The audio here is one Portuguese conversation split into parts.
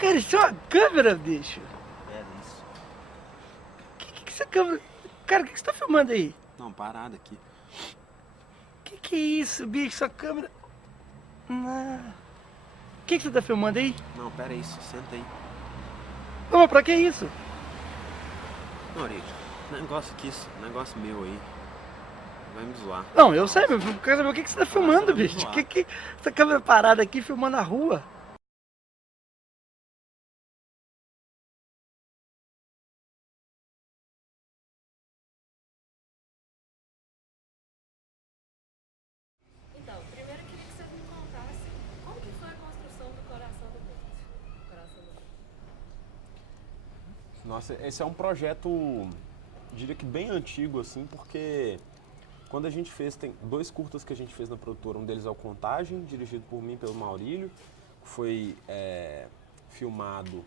Cara, isso é uma câmera, bicho. É isso. Que essa câmera... Cara, o que você tá filmando aí? Não, parada aqui. Que é isso, bicho? Essa câmera... Não. O que você tá filmando aí? Não, pera aí, senta aí. Não, mas pra que isso? Não, Aurélio, negócio aqui, negócio meu aí. Vai me zoar. Não, eu sei, mas eu quero saber o que você tá filmando, você vai me bicho. zoar. Que essa câmera parada aqui filmando a rua? Então, primeiro eu queria que vocês me contassem como que foi a construção do Coração do Mundo. Coração do Mundo. Nossa, esse é um projeto, diria que bem antigo, assim, porque quando a gente fez, tem 2 curtas que a gente fez na produtora, um deles é o Contagem, dirigido por mim e pelo Maurílio, foi filmado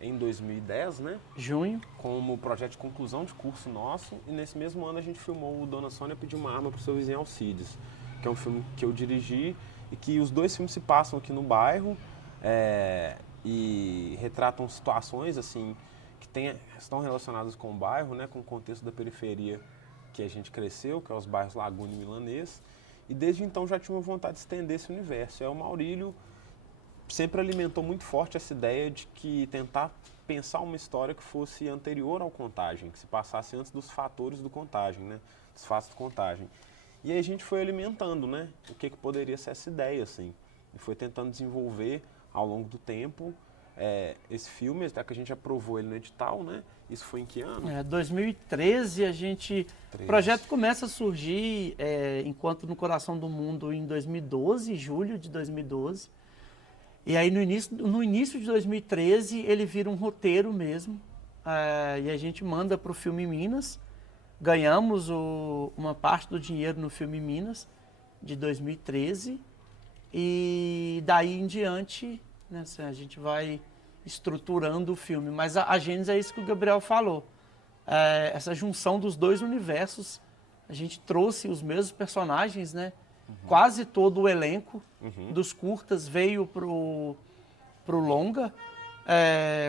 em 2010, né? Junho. Como projeto de conclusão de curso nosso, e nesse mesmo ano a gente filmou o Dona Sônia Pediu uma Arma pro Seu Vizinho Alcides, que é um filme que eu dirigi e que os 2 filmes se passam aqui no bairro e retratam situações assim que estão relacionadas com o bairro, né, com o contexto da periferia que a gente cresceu, que é os bairros Laguna e Milanês, e desde então já tinha uma vontade de estender esse universo. O Maurílio sempre alimentou muito forte essa ideia de que tentar pensar uma história que fosse anterior ao Contagem, que se passasse antes dos fatores do Contagem, né, dos fatos do Contagem. E aí a gente foi alimentando, né, o que poderia ser essa ideia, assim, e foi tentando desenvolver ao longo do tempo esse filme, até que a gente aprovou ele no edital, né? Isso foi em que ano? 2013 a gente... 13. O projeto começa a surgir enquanto no Coração do Mundo em 2012, julho de 2012. E aí no início de 2013 ele vira um roteiro mesmo. E a gente manda para o Filme Minas. Ganhamos uma parte do dinheiro no Filme Minas de 2013. E daí em diante, né, a gente vai estruturando o filme. Mas a Gênesis é isso que o Gabriel falou. Essa junção dos 2 universos. A gente trouxe os mesmos personagens, né? Quase todo o elenco dos curtas veio pro longa,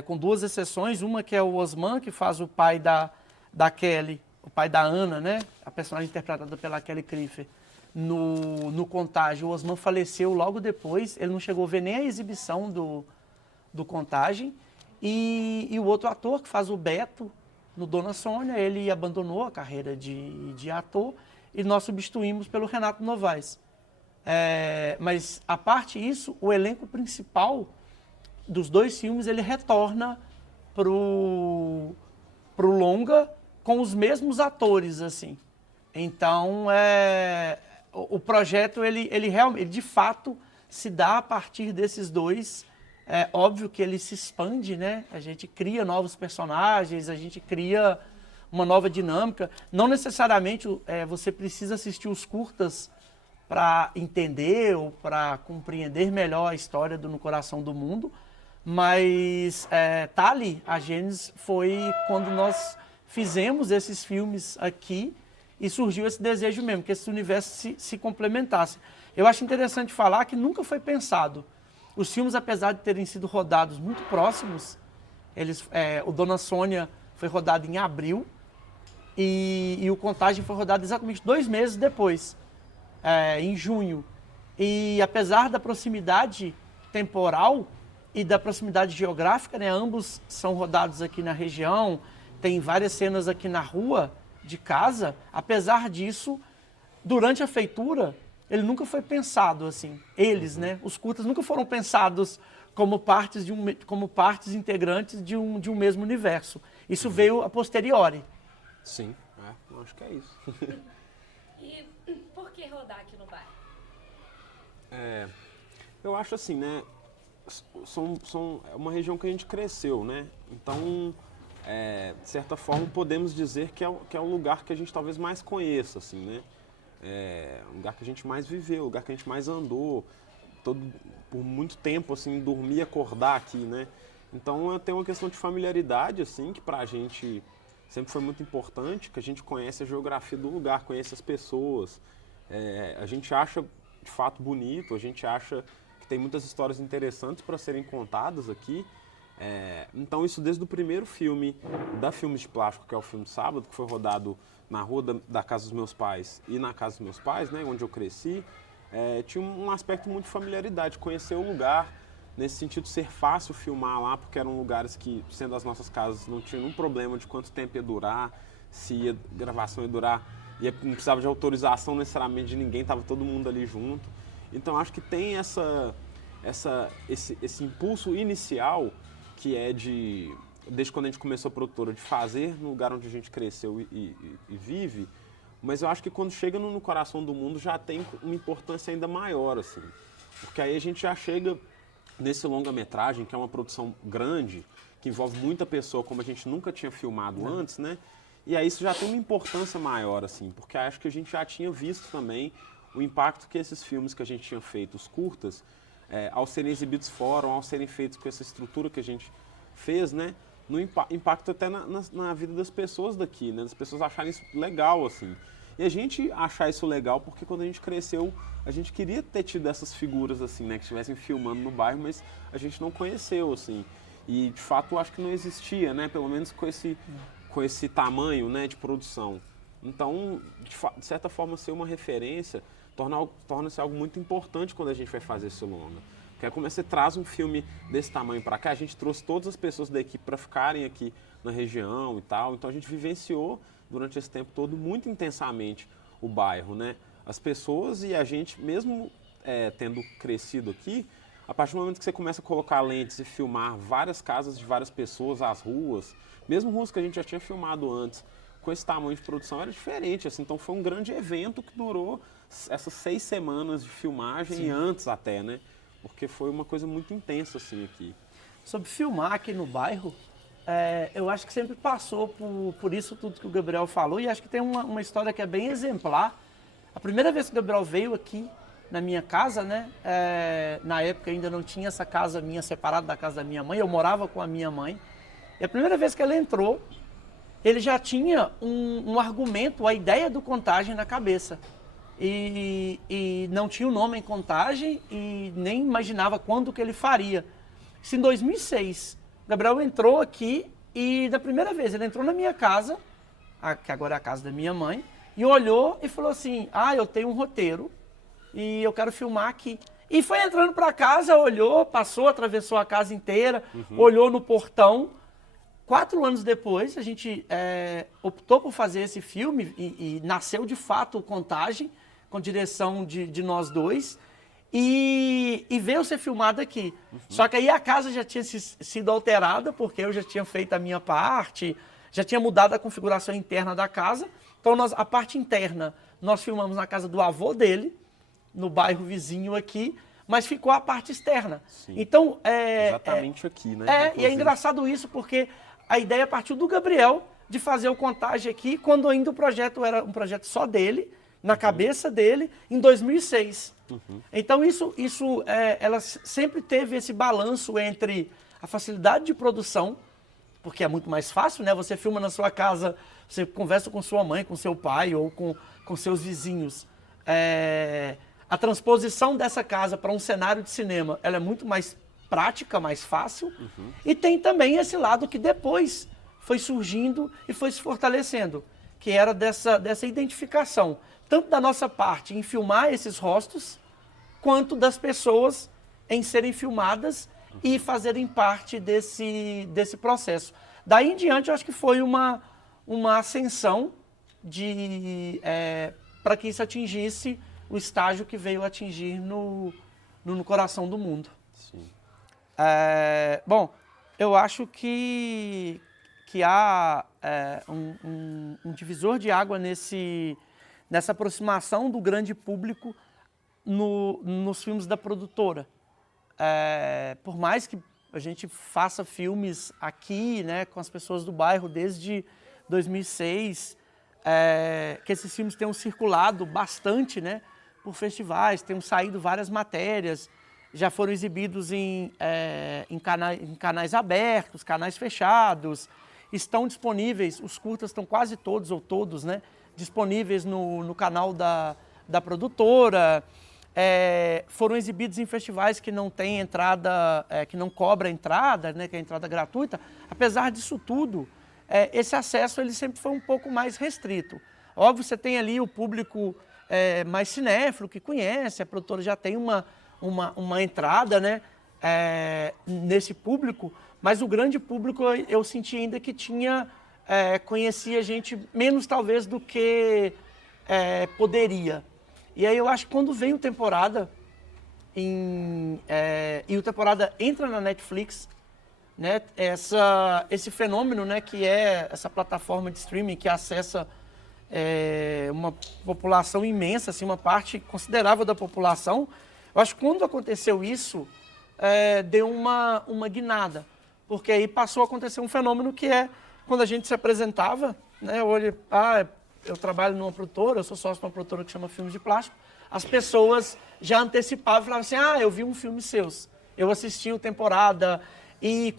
com 2 exceções. Uma que é o Osman, que faz o pai da Kelly, o pai da Ana, né? A personagem interpretada pela Kelly Crifer. No Contagem, o Osman faleceu logo depois, ele não chegou a ver nem a exibição do Contagem. E o outro ator, que faz o Beto, no Dona Sônia, ele abandonou a carreira de ator e nós substituímos pelo Renato Novaes. Mas, a parte disso, o elenco principal dos 2 filmes, ele retorna pro longa com os mesmos atores, assim. Então, o projeto, ele realmente, de fato, se dá a partir desses 2. É óbvio que ele se expande, né? A gente cria novos personagens, a gente cria uma nova dinâmica. Não necessariamente você precisa assistir os curtas para entender ou para compreender melhor a história do No Coração do Mundo, mas tá ali. A Gênesis foi quando nós fizemos esses filmes aqui e surgiu esse desejo mesmo, que esse universo se complementasse. Eu acho interessante falar que nunca foi pensado. Os filmes, apesar de terem sido rodados muito próximos, o Dona Sônia foi rodado em abril e o Contagem foi rodado exatamente 2 meses depois, em junho. E apesar da proximidade temporal e da proximidade geográfica, né, ambos são rodados aqui na região, tem várias cenas aqui na rua de casa, apesar disso, durante a feitura, ele nunca foi pensado assim. Eles, né? Os curtas nunca foram pensados como partes integrantes de um mesmo universo. Isso veio a posteriori. Sim, eu acho que é isso. E por que rodar aqui no bairro? Eu acho assim, né? É uma região que a gente cresceu, né? Então, de certa forma, podemos dizer que é o lugar que a gente talvez mais conheça, assim, né? O lugar que a gente mais viveu, o lugar que a gente mais andou, por muito tempo, assim, dormir e acordar aqui, né? Então, tem uma questão de familiaridade, assim, que pra gente sempre foi muito importante, que a gente conhece a geografia do lugar, conhece as pessoas, a gente acha, de fato, bonito, a gente acha que tem muitas histórias interessantes para serem contadas aqui, Então isso desde o primeiro filme da Filmes de Plástico, que é o filme Sábado, que foi rodado na rua da casa dos meus pais e na casa dos meus pais, né, onde eu cresci, tinha um aspecto muito de familiaridade, conhecer o lugar, nesse sentido ser fácil filmar lá, porque eram lugares que, sendo as nossas casas, não tinha nenhum problema de quanto tempo ia durar, se a gravação ia durar, não precisava de autorização necessariamente de ninguém, estava todo mundo ali junto. Então acho que tem esse impulso inicial que é desde quando a gente começou a produtora, de fazer no lugar onde a gente cresceu e vive, mas eu acho que quando chega no Coração do Mundo já tem uma importância ainda maior, assim, porque aí a gente já chega nesse longa-metragem, que é uma produção grande, que envolve muita pessoa, como a gente nunca tinha filmado antes, né? E aí isso já tem uma importância maior, assim, porque acho que a gente já tinha visto também o impacto que esses filmes que a gente tinha feito, os curtas, ao serem exibidos fora, ao serem feitos com essa estrutura que a gente fez, né? No impacto até na vida das pessoas daqui, né? Das pessoas acharem isso legal, assim. E a gente achar isso legal porque quando a gente cresceu, a gente queria ter tido essas figuras, assim, né? Que estivessem filmando no bairro, mas a gente não conheceu, assim. E, de fato, eu acho que não existia, né? Pelo menos com esse tamanho, né, de produção. Então, de certa forma, ser uma referência torna-se algo muito importante quando a gente vai fazer esse longa. Porque aí, como você traz um filme desse tamanho para cá, a gente trouxe todas as pessoas da equipe para ficarem aqui na região e tal. Então, a gente vivenciou durante esse tempo todo muito intensamente o bairro, né? As pessoas e a gente, mesmo tendo crescido aqui, a partir do momento que você começa a colocar lentes e filmar várias casas de várias pessoas, as ruas, mesmo ruas que a gente já tinha filmado antes, com esse tamanho de produção era diferente, assim. Então foi um grande evento que durou essas 6 semanas de filmagem. Sim. E antes até, né? Porque foi uma coisa muito intensa, assim, aqui. Sobre filmar aqui no bairro, eu acho que sempre passou por isso tudo que o Gabriel falou, e acho que tem uma história que é bem exemplar. A primeira vez que o Gabriel veio aqui na minha casa, né? Na época ainda não tinha essa casa minha separada da casa da minha mãe, eu morava com a minha mãe. E a primeira vez que ele entrou, ele já tinha um argumento, a ideia do Contagem na cabeça. E não tinha o nome em Contagem e nem imaginava quando que ele faria. Isso em 2006. O Gabriel entrou aqui e, da primeira vez, ele entrou na minha casa, que agora é a casa da minha mãe, e olhou e falou assim, eu tenho um roteiro e eu quero filmar aqui. E foi entrando para casa, olhou, passou, atravessou a casa inteira, olhou no portão. 4 anos depois, a gente optou por fazer esse filme e nasceu de fato o Contagem, com direção de nós dois, e veio ser filmado aqui. Só que aí a casa já tinha sido alterada, porque eu já tinha feito a minha parte, já tinha mudado a configuração interna da casa. Então a parte interna nós filmamos na casa do avô dele, no bairro vizinho aqui, mas ficou a parte externa. Sim. Então, exatamente aqui, né? E é engraçado isso, porque a ideia partiu do Gabriel de fazer o Contagem aqui, quando ainda o projeto era um projeto só dele, na cabeça dele, em 2006. Então ela sempre teve esse balanço entre a facilidade de produção, porque é muito mais fácil, né? Você filma na sua casa, você conversa com sua mãe, com seu pai ou com seus vizinhos. A transposição dessa casa para um cenário de cinema, ela é muito mais prática, mais fácil. E tem também esse lado que depois foi surgindo e foi se fortalecendo, que era dessa identificação, tanto da nossa parte em filmar esses rostos, quanto das pessoas em serem filmadas e fazerem parte desse processo. Daí em diante, eu acho que foi uma ascensão para que isso atingisse o estágio que veio atingir no Coração do Mundo. Sim. Bom, eu acho que há um divisor de água nessa aproximação do grande público nos filmes da produtora. Por mais que a gente faça filmes aqui, né, com as pessoas do bairro desde 2006, que esses filmes tenham circulado bastante, né, por festivais, tenham saído várias matérias, já foram exibidos em canais abertos, canais fechados, estão disponíveis, os curtas estão quase todos, ou todos, né, disponíveis no canal da produtora. foram exibidos em festivais que não tem entrada, que não cobra entrada, né, que é entrada gratuita. Apesar disso tudo, esse acesso ele sempre foi um pouco mais restrito. Óbvio, você tem ali o público mais cinéfilo, que conhece, a produtora já tem uma entrada, né, nesse público, mas o grande público eu senti ainda que conhecia gente menos talvez do que poderia. E aí eu acho que quando vem o Temporada, e o Temporada entra na Netflix, né, esse fenômeno, né, que é essa plataforma de streaming que acessa uma população imensa, assim, uma parte considerável da população, eu acho que quando aconteceu isso, deu uma guinada, porque aí passou a acontecer um fenômeno que é quando a gente se apresentava, né, eu trabalho numa produtora, eu sou sócio de uma produtora que chama Filmes de Plástico, as pessoas já antecipavam e falavam assim, eu vi um filme seus, eu assisti o Temporada, e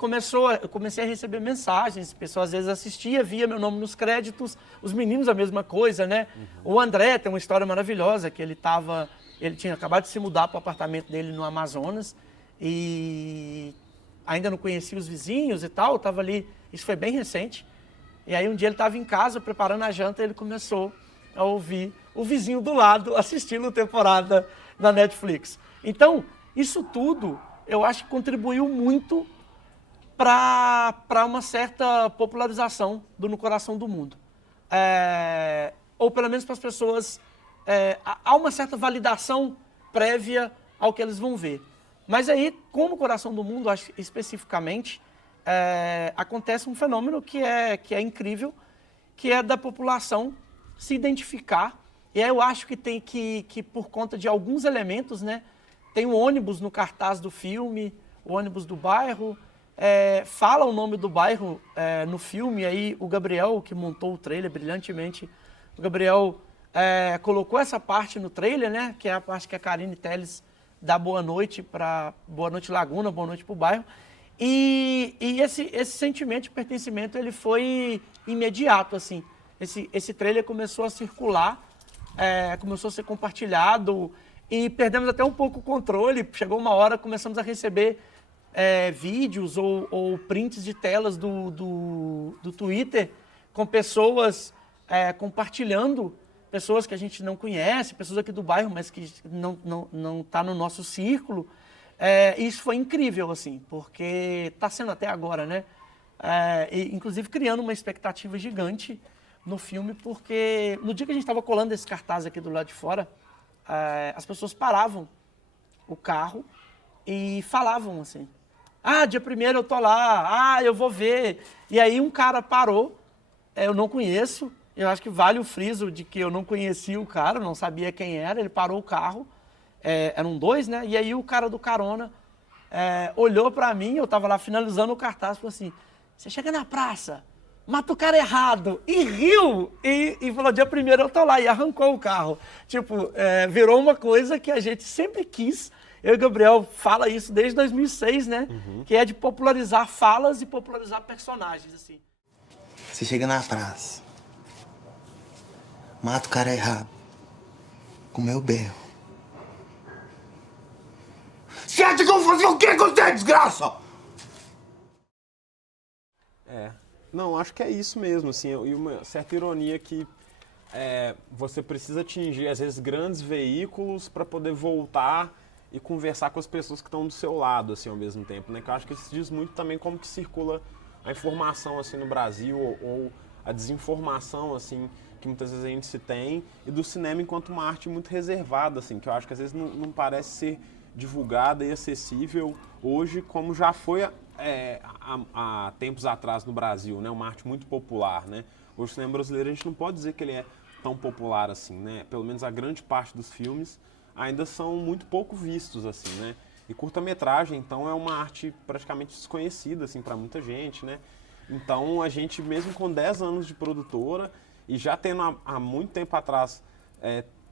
eu comecei a receber mensagens, pessoas às vezes assistiam, via meu nome nos créditos, os meninos a mesma coisa, né? Uhum. O André tem uma história maravilhosa, que ele tinha acabado de se mudar para o apartamento dele no Amazonas, e ainda não conhecia os vizinhos e tal, estava ali, isso foi bem recente. E aí um dia ele estava em casa preparando a janta e ele começou a ouvir o vizinho do lado assistindo a Temporada na Netflix. Então, isso tudo eu acho que contribuiu muito para uma certa popularização do No Coração do Mundo. Ou pelo menos para as pessoas, há uma certa validação prévia ao que eles vão ver. Mas aí, com No Coração do Mundo, acho especificamente, acontece um fenômeno que é incrível, que é da população se identificar. E aí eu acho que tem que por conta de alguns elementos, né, tem um ônibus no cartaz do filme, o ônibus do bairro, fala o nome do bairro no filme, aí o Gabriel, que montou o trailer brilhantemente, o Gabriel colocou essa parte no trailer, né, que é a parte que a Karine Telles dá boa noite para Boa Noite Laguna, boa noite para o bairro. E esse sentimento de pertencimento ele foi imediato, assim. Esse trailer começou a circular, começou a ser compartilhado e perdemos até um pouco o controle. Chegou uma hora, começamos a receber vídeos ou prints de telas do Twitter com pessoas compartilhando, pessoas que a gente não conhece, pessoas aqui do bairro, mas que não tá no nosso círculo. Isso foi incrível, assim, porque está sendo até agora, né? Inclusive criando uma expectativa gigante no filme, porque no dia que a gente estava colando esse cartaz aqui do lado de fora, as pessoas paravam o carro e falavam assim, dia 1º eu tô lá, eu vou ver. E aí um cara parou, eu não conheço, eu acho que vale o friso de que eu não conhecia o cara, não sabia quem era, ele parou o carro, eram 2, né? E aí o cara do carona olhou pra mim, eu tava lá finalizando o cartaz, falou assim, você chega na praça, mata o cara errado, e riu, e falou, dia 1º eu tô lá, e arrancou o carro. Tipo, virou uma coisa que a gente sempre quis, eu e o Gabriel fala isso desde 2006, né? Uhum. Que é de popularizar falas e popularizar personagens, assim. Você chega na praça, mata o cara errado, com meu berro. Você acha que eu vou fazer o que com você, desgraça? Não, acho que é isso mesmo, assim, e uma certa ironia que você precisa atingir, às vezes, grandes veículos para poder voltar e conversar com as pessoas que estão do seu lado, assim, ao mesmo tempo, né? Que eu acho que isso diz muito também como que circula a informação, assim, no Brasil, ou a desinformação, assim, que muitas vezes a gente se tem, e do cinema enquanto uma arte muito reservada, assim, que eu acho que às vezes não parece ser divulgada e acessível hoje, como já foi há tempos atrás no Brasil, né? Uma arte muito popular, né? Hoje o cinema brasileiro a gente não pode dizer que ele é tão popular assim, né? Pelo menos a grande parte dos filmes ainda são muito pouco vistos, assim, né? E curta-metragem, então, é uma arte praticamente desconhecida, assim, para muita gente, né? Então, a gente, mesmo com 10 anos de produtora e já tendo há muito tempo atrás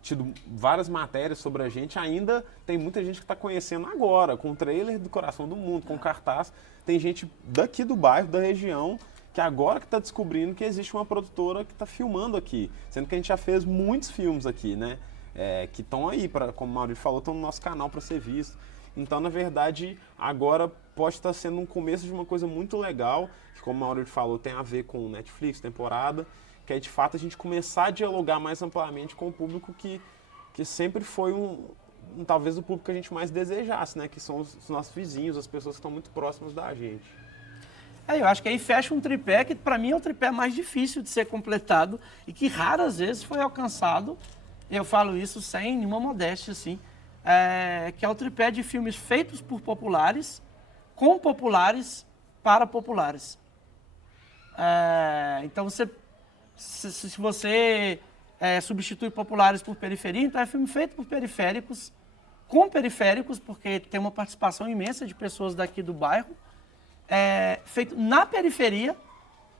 tido várias matérias sobre a gente, ainda tem muita gente que está conhecendo agora, com o trailer do Coração do Mundo, com cartaz. Tem gente daqui do bairro, da região, que agora que está descobrindo que existe uma produtora que está filmando aqui, sendo que a gente já fez muitos filmes aqui, né? que estão aí, como o Maurício falou, estão no nosso canal para ser visto. Então, na verdade, agora pode estar sendo um começo de uma coisa muito legal, que, como o Maurício falou, tem a ver com Netflix, temporada, que é de fato a gente começar a dialogar mais amplamente com o público que sempre foi talvez o público que a gente mais desejasse, né? Que são os nossos vizinhos, as pessoas que estão muito próximas da gente. Eu acho que aí fecha um tripé que para mim é o tripé mais difícil de ser completado e que raras vezes foi alcançado. Eu falo isso sem nenhuma modéstia, assim, que é o tripé de filmes feitos por populares, com populares, para populares. Então, se você substitui populares por periferia, então é filme feito por periféricos, com periféricos, porque tem uma participação imensa de pessoas daqui do bairro, feito na periferia,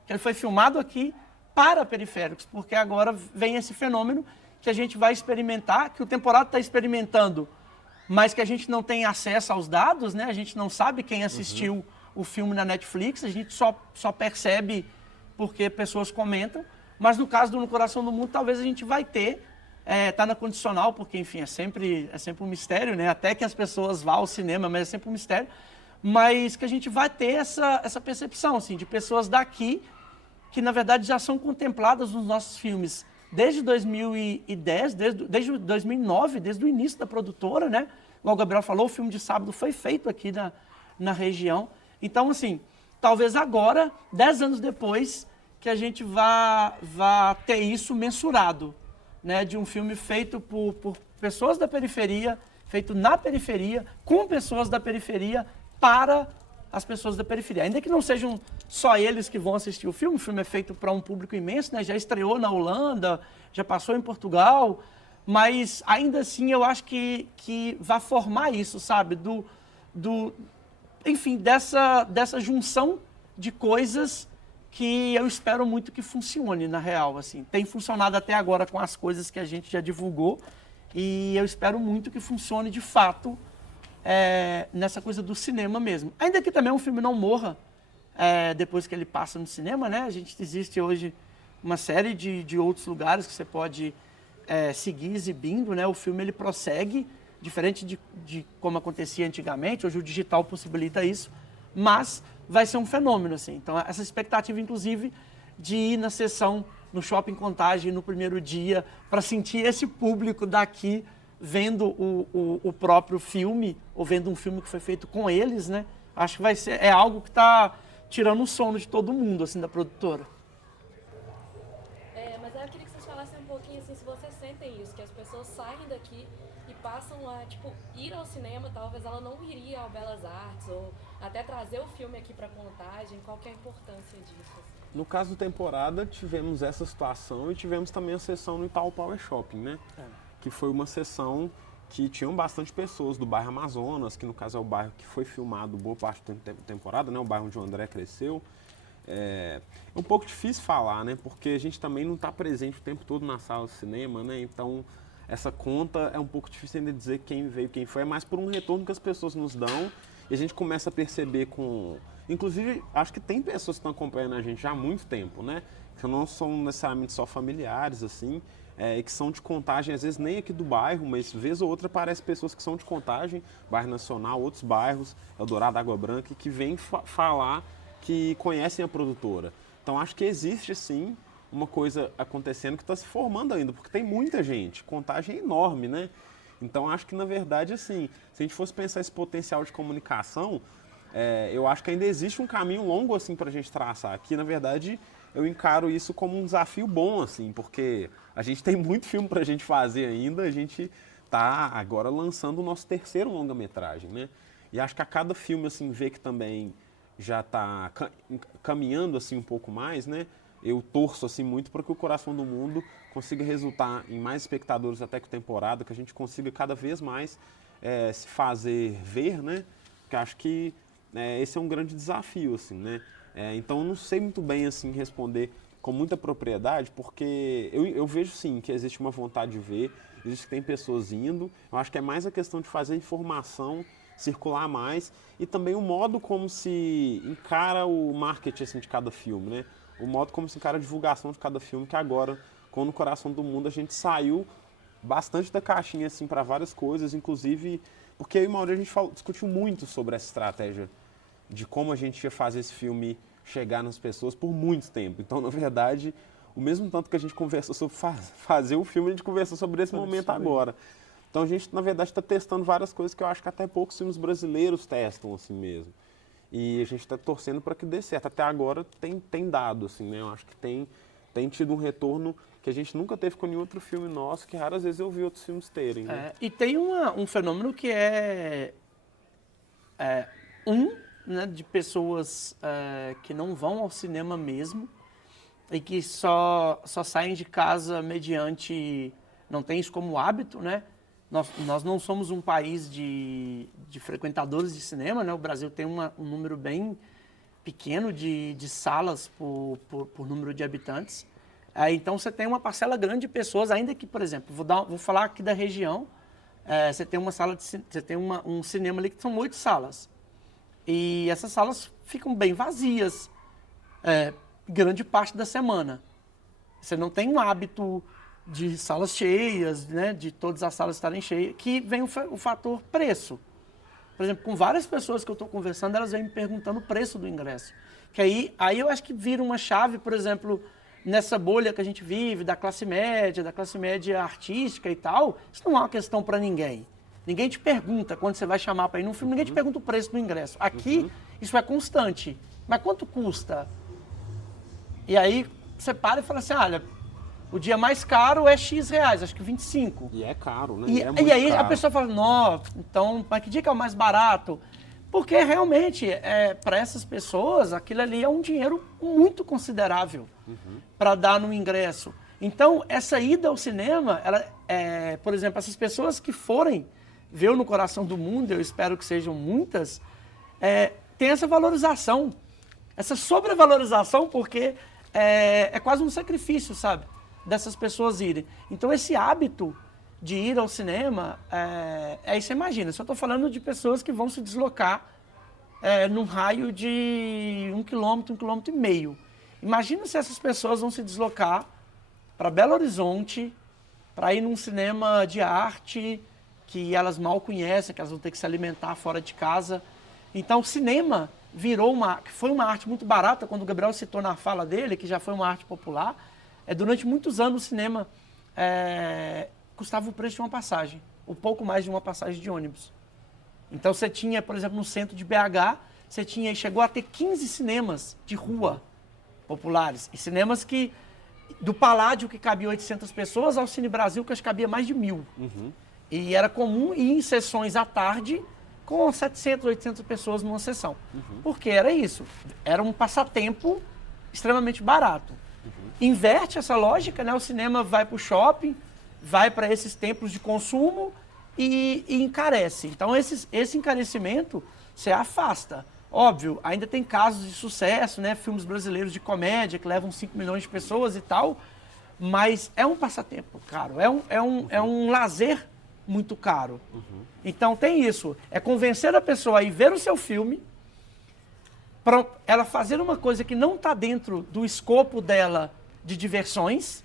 que ele foi filmado aqui para periféricos, porque agora vem esse fenômeno que a gente vai experimentar, que o Temporada está experimentando, mas que a gente não tem acesso aos dados, né? A gente não sabe quem assistiu o filme na Netflix, a gente só percebe porque pessoas comentam, mas no caso do No Coração do Mundo, talvez a gente vai ter, tá na condicional, porque, enfim, é sempre um mistério, né? Até que as pessoas vá ao cinema, mas é sempre um mistério, mas que a gente vai ter essa percepção, assim, de pessoas daqui que, na verdade, já são contempladas nos nossos filmes desde 2010, desde 2009, desde o início da produtora, né? Igual o Gabriel falou, o filme de sábado foi feito aqui na região. Então, assim, talvez agora, 10 anos depois, que a gente vá ter isso mensurado, né? De um filme feito por pessoas da periferia, feito na periferia, com pessoas da periferia, para as pessoas da periferia. Ainda que não sejam só eles que vão assistir o filme é feito para um público imenso, né? Já estreou na Holanda, já passou em Portugal, mas ainda assim eu acho que vai formar isso, sabe? Enfim, dessa junção de coisas que eu espero muito que funcione, na real, assim. Tem funcionado até agora com as coisas que a gente já divulgou e eu espero muito que funcione de fato nessa coisa do cinema mesmo. Ainda que também um filme não morra depois que ele passa no cinema, né? Existe hoje uma série de outros lugares que você pode seguir exibindo, né? O filme ele prossegue, diferente de como acontecia antigamente, hoje o digital possibilita isso, mas vai ser um fenômeno, assim. Então, essa expectativa, inclusive, de ir na sessão, no Shopping Contagem, no primeiro dia, para sentir esse público daqui vendo o próprio filme, ou vendo um filme que foi feito com eles, né? Acho que é algo que está tirando o sono de todo mundo, assim, da produtora. Mas eu queria que vocês falassem um pouquinho, assim, se vocês sentem isso, que as pessoas saem daqui e passam a, tipo, ir ao cinema, talvez ela não iria ao Belas Artes, ou até trazer o filme aqui para Contagem, qual que é a importância disso? Assim? No caso do Temporada, tivemos essa situação e tivemos também a sessão no Itaú Power Shopping, né? Que foi uma sessão que tinham bastante pessoas do bairro Amazonas, que no caso é o bairro que foi filmado boa parte da temporada, né? O bairro onde o André cresceu. É um pouco difícil falar, né? Porque a gente também não está presente o tempo todo na sala de cinema, né? Então, essa conta é um pouco difícil ainda dizer quem veio, quem foi. É mais por um retorno que as pessoas nos dão e a gente começa a perceber Inclusive, acho que tem pessoas que estão acompanhando a gente já há muito tempo, né? Que não são necessariamente só familiares, assim, e que são de Contagem, às vezes nem aqui do bairro, mas vez ou outra aparecem pessoas que são de Contagem, bairro Nacional, outros bairros, Eldorado, Água Branca, que vêm falar que conhecem a produtora. Então, acho que existe, sim, uma coisa acontecendo que está se formando ainda, porque tem muita gente, Contagem é enorme, né? Então, acho que, na verdade, assim, se a gente fosse pensar esse potencial de comunicação, eu acho que ainda existe um caminho longo, assim, para a gente traçar. Aqui, na verdade, eu encaro isso como um desafio bom, assim, porque a gente tem muito filme para a gente fazer ainda, a gente está agora lançando o nosso terceiro longa-metragem, né? E acho que a cada filme, assim, vê que também já está caminhando, assim, um pouco mais, né? Eu torço, assim, muito para que o Coração do Mundo consiga resultar em mais espectadores até que temporada, que a gente consiga cada vez mais se fazer ver, né? Porque acho que esse é um grande desafio, assim, né? Então, eu não sei muito bem, assim, responder com muita propriedade, porque eu vejo, sim, que existe uma vontade de ver, existe que tem pessoas indo. Eu acho que é mais a questão de fazer a informação circular mais e também o modo como se encara o marketing, assim, de cada filme, né? O modo como se encara a divulgação de cada filme, que agora, com No Coração do Mundo, a gente saiu bastante da caixinha assim para várias coisas, inclusive porque eu e o Maurício a gente discutiu muito sobre essa estratégia de como a gente ia fazer esse filme chegar nas pessoas por muito tempo. Então, na verdade, o mesmo tanto que a gente conversou sobre fazer o filme, a gente conversou sobre esse momento agora. Então, a gente, na verdade, está testando várias coisas que eu acho que até poucos filmes brasileiros testam assim mesmo. E a gente está torcendo para que dê certo. Até agora tem dado, assim, né? Eu acho que tem tido um retorno que a gente nunca teve com nenhum outro filme nosso, que raras vezes eu vi outros filmes terem. Né? E tem um fenômeno que né, de pessoas que não vão ao cinema mesmo e que só saem de casa mediante... Não tem isso como hábito, né? Nós não somos um país de frequentadores de cinema, né? O Brasil tem um número bem pequeno de salas por número de habitantes. Então, você tem uma parcela grande de pessoas, ainda que, por exemplo, vou falar aqui da região, você tem um cinema ali que são 8 salas. E essas salas ficam bem vazias grande parte da semana. Você não tem um hábito de salas cheias, né, de todas as salas estarem cheias, que vem o fator preço. Por exemplo, com várias pessoas que eu estou conversando, elas vêm me perguntando o preço do ingresso. Que aí eu acho que vira uma chave, por exemplo, nessa bolha que a gente vive, da classe média artística e tal, isso não é uma questão para ninguém. Ninguém te pergunta quando você vai chamar para ir num filme, ninguém te pergunta o preço do ingresso. Aqui, isso é constante. Mas quanto custa? E aí você para e fala assim, olha, o dia mais caro é X reais, acho que 25. E é caro, né? E aí a pessoa fala, não, então, mas que dia que é o mais barato? Porque realmente, para essas pessoas, aquilo ali é um dinheiro muito considerável para dar no ingresso. Então, essa ida ao cinema, por exemplo, essas pessoas que forem ver o No Coração do Mundo, eu espero que sejam muitas, tem essa valorização, essa sobrevalorização, porque é quase um sacrifício, sabe? Dessas pessoas irem. Então, esse hábito de ir ao cinema, aí você imagina, só estou falando de pessoas que vão se deslocar num raio de 1 quilômetro, 1,5 quilômetros. Imagina se essas pessoas vão se deslocar para Belo Horizonte, para ir num cinema de arte que elas mal conhecem, que elas vão ter que se alimentar fora de casa. Então, o cinema foi uma arte muito barata, quando o Gabriel citou na fala dele, que já foi uma arte popular. Durante muitos anos, o cinema custava o preço de uma passagem, um pouco mais de uma passagem de ônibus. Então, você tinha, por exemplo, no centro de BH, chegou a ter 15 cinemas de rua populares. E cinemas do Paládio, que cabia 800 pessoas, ao Cine Brasil, que acho que cabia mais de 1.000. E era comum ir em sessões à tarde com 700, 800 pessoas numa sessão. Porque era isso. Era um passatempo extremamente barato. Inverte essa lógica, né? O cinema vai para o shopping, vai para esses templos de consumo e encarece. Então, esse encarecimento se afasta. Óbvio, ainda tem casos de sucesso, né? Filmes brasileiros de comédia que levam 5 milhões de pessoas e tal, mas é um passatempo caro, é um lazer muito caro. Então tem isso, é convencer a pessoa a ir ver o seu filme, para ela fazer uma coisa que não está dentro do escopo dela de diversões,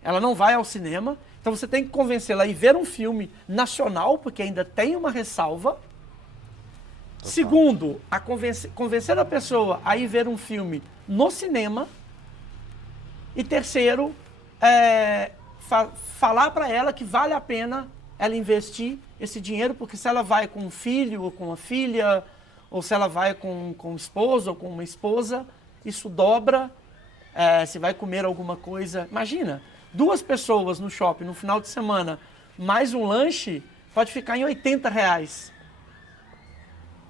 ela não vai ao cinema, então você tem que convencê-la a ir ver um filme nacional, porque ainda tem uma ressalva. Segundo, convencer a pessoa a ir ver um filme no cinema. E terceiro, falar para ela que vale a pena ela investir esse dinheiro, porque se ela vai com um filho ou com uma filha, ou se ela vai com um esposo ou com uma esposa, isso dobra. Se vai comer alguma coisa, imagina, 2 pessoas no shopping no final de semana, mais um lanche, pode ficar em R$80.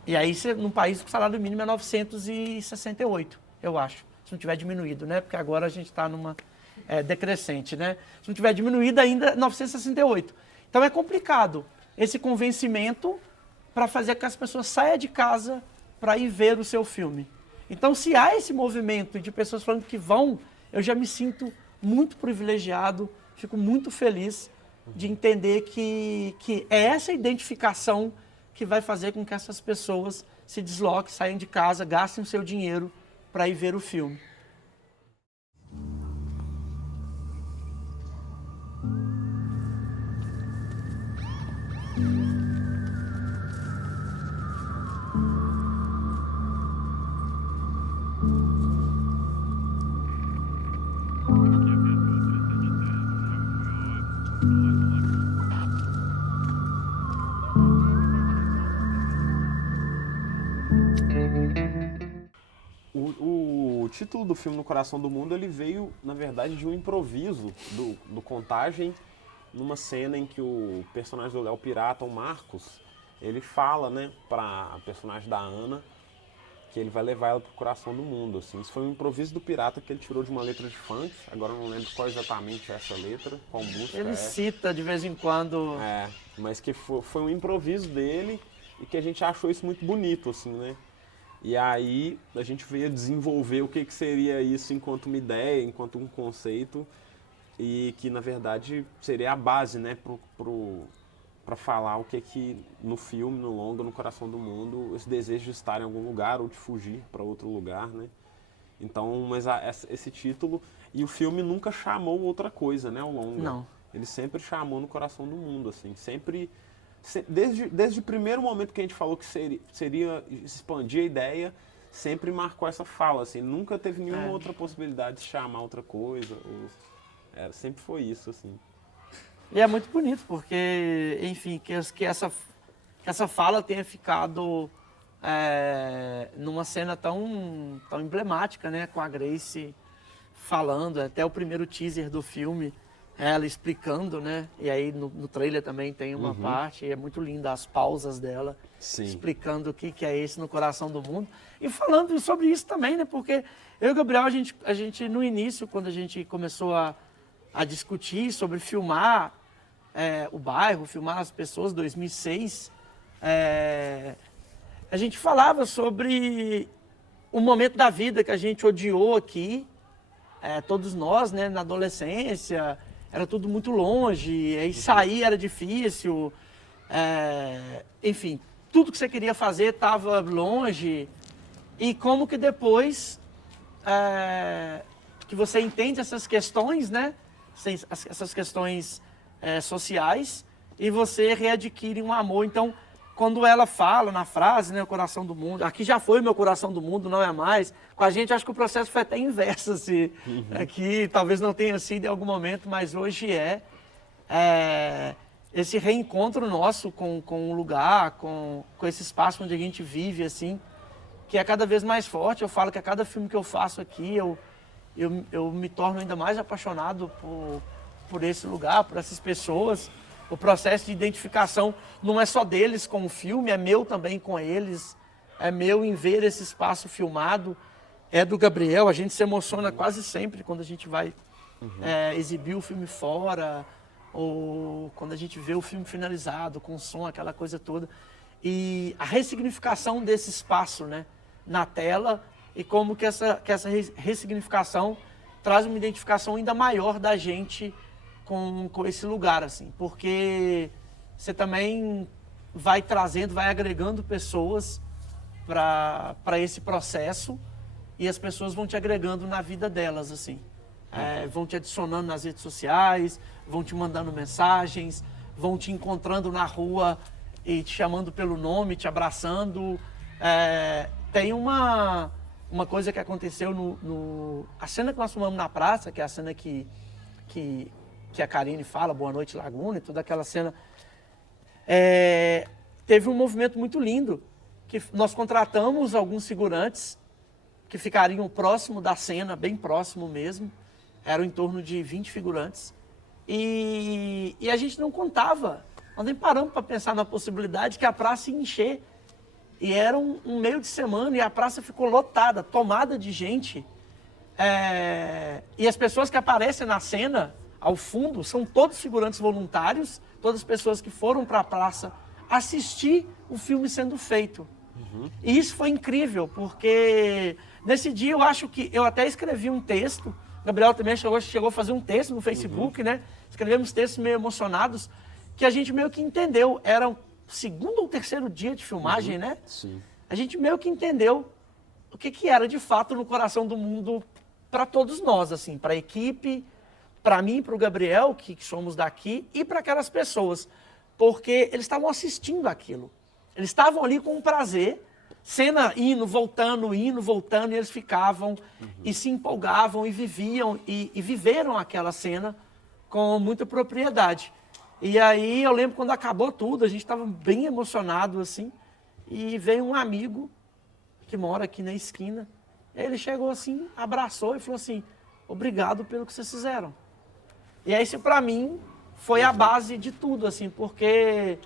E aí, num país que o salário mínimo é 968, eu acho. Se não tiver diminuído, né? Porque agora a gente está numa decrescente, né? Se não tiver diminuído ainda, 968. Então é complicado esse convencimento para fazer com que as pessoas saiam de casa para ir ver o seu filme. Então, se há esse movimento de pessoas falando que vão, eu já me sinto muito privilegiado, fico muito feliz de entender que é essa identificação que vai fazer com que essas pessoas se desloquem, saiam de casa, gastem o seu dinheiro para ir ver o filme. título do filme No Coração do Mundo, ele veio, na verdade, de um improviso do Contagem, numa cena em que o personagem do Léo Pirata, o Marcos, ele fala, né, pra personagem da Ana, que ele vai levar ela pro coração do mundo, assim. Isso foi um improviso do Pirata que ele tirou de uma letra de funk, agora eu não lembro qual exatamente é essa letra, qual música Ele é. cita de vez em quando. É, mas que foi um improviso dele e que a gente achou isso muito bonito, assim, né? E aí a gente veio desenvolver o que seria isso enquanto uma ideia, enquanto um conceito, e que na verdade seria a base, né, para falar o que no filme, no longa, no coração do mundo, esse desejo de estar em algum lugar ou de fugir para outro lugar, né? Então, mas esse título, e o filme nunca chamou outra coisa, né, o longa. Não. Ele sempre chamou No Coração do Mundo, assim, sempre desde o primeiro momento que a gente falou que seria expandir a ideia, sempre marcou essa fala, assim, nunca teve nenhuma outra possibilidade de chamar outra coisa, sempre foi isso, assim. E é muito bonito, porque, enfim, que essa fala tenha ficado numa cena tão emblemática, né, com a Grace falando, até o primeiro teaser do filme, ela explicando, né? E aí no trailer também tem uma parte, e é muito linda as pausas dela, Sim. explicando o que é esse No Coração do Mundo. E falando sobre isso também, né? Porque eu e o Gabriel, a gente no início, quando a gente começou a discutir sobre filmar o bairro, filmar as pessoas, 2006, a gente falava sobre um momento da vida que a gente odiou aqui, todos nós, né? Na adolescência, era tudo muito longe, aí sair era difícil, enfim, tudo que você queria fazer estava longe, e como que depois que você entende essas questões, né, essas questões sociais, e você readquire um amor. Então, quando ela fala na frase, né, o coração do mundo, aqui já foi o meu coração do mundo, não é mais. Com a gente, acho que o processo foi até inverso, assim. Aqui talvez não tenha sido em algum momento, mas hoje esse reencontro nosso com o lugar, com esse espaço onde a gente vive, assim, que é cada vez mais forte. Eu falo que a cada filme que eu faço aqui, eu me torno ainda mais apaixonado por esse lugar, por essas pessoas. O processo de identificação não é só deles com o filme, é meu também com eles, é meu em ver esse espaço filmado, é do Gabriel. A gente se emociona quase sempre quando a gente vai exibir o filme fora, ou quando a gente vê o filme finalizado, com som, aquela coisa toda. E a ressignificação desse espaço, né, na tela, e como que essa ressignificação traz uma identificação ainda maior da gente com esse lugar, assim, porque você também vai trazendo, vai agregando pessoas para esse processo, e as pessoas vão te agregando na vida delas, assim. Vão te adicionando nas redes sociais, vão te mandando mensagens, vão te encontrando na rua e te chamando pelo nome, te abraçando. Tem uma coisa que aconteceu a cena que nós filmamos na praça, que é a cena que a Karine fala, Boa Noite Laguna, e toda aquela cena, teve um movimento muito lindo, que nós contratamos alguns figurantes que ficariam próximo da cena, bem próximo mesmo, eram em torno de 20 figurantes, e a gente não contava, nós nem paramos para pensar na possibilidade que a praça ia encher, e era um meio de semana, e a praça ficou lotada, tomada de gente, e as pessoas que aparecem na cena, ao fundo, são todos figurantes voluntários, todas as pessoas que foram para a praça assistir o filme sendo feito. E isso foi incrível, porque nesse dia eu acho que eu até escrevi um texto, o Gabriel também chegou a fazer um texto no Facebook, né? Escrevemos textos meio emocionados, que a gente meio que entendeu, era o segundo ou terceiro dia de filmagem, né? Sim. A gente meio que entendeu o que era de fato No Coração do Mundo para todos nós, assim, para a equipe, para mim, para o Gabriel, que somos daqui, e para aquelas pessoas, porque eles estavam assistindo aquilo. Eles estavam ali com prazer, cena indo, voltando, e eles ficavam e se empolgavam e viviam e viveram aquela cena com muita propriedade. E aí eu lembro quando acabou tudo, a gente estava bem emocionado, assim, e veio um amigo que mora aqui na esquina Ele chegou assim, abraçou e falou assim, obrigado pelo que vocês fizeram. E aí, isso pra mim foi a base de tudo, assim, porque